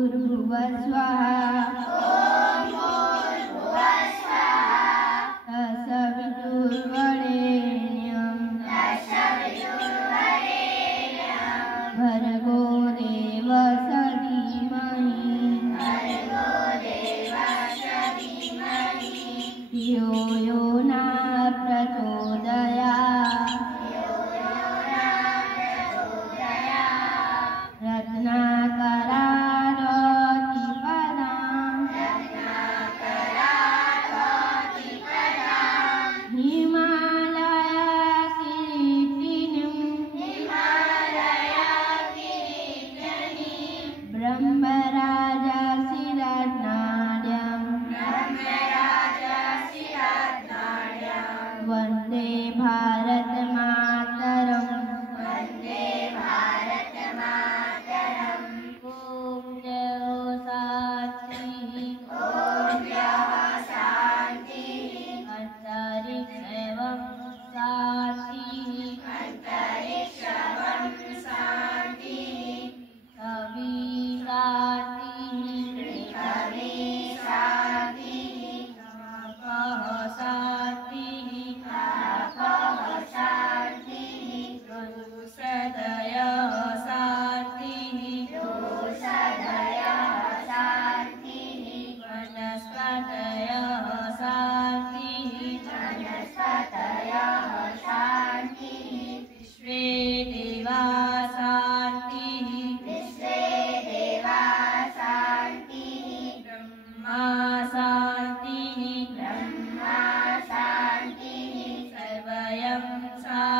भूर्भुवः स्वाहा तत्सवितुर्वरेण्यं भर्गो देवस्य धीमहि धियो यो न प्रचोदयात् रत्नाकरारोतिपदां हिमालयकिरीटिनीं ब्रह्मराजशिरनाड्यं वन्दे भारतमातरम् ॐ शान्तिः अन्तरिक्षं शान्तिः कवि शान्तिः शान्तिः सदयः शान्तिः वनस्पतयः शान्तिः विश्वे देवा शान्तिः ब्रह्मा शान्तिः सर्वयं शान्तिः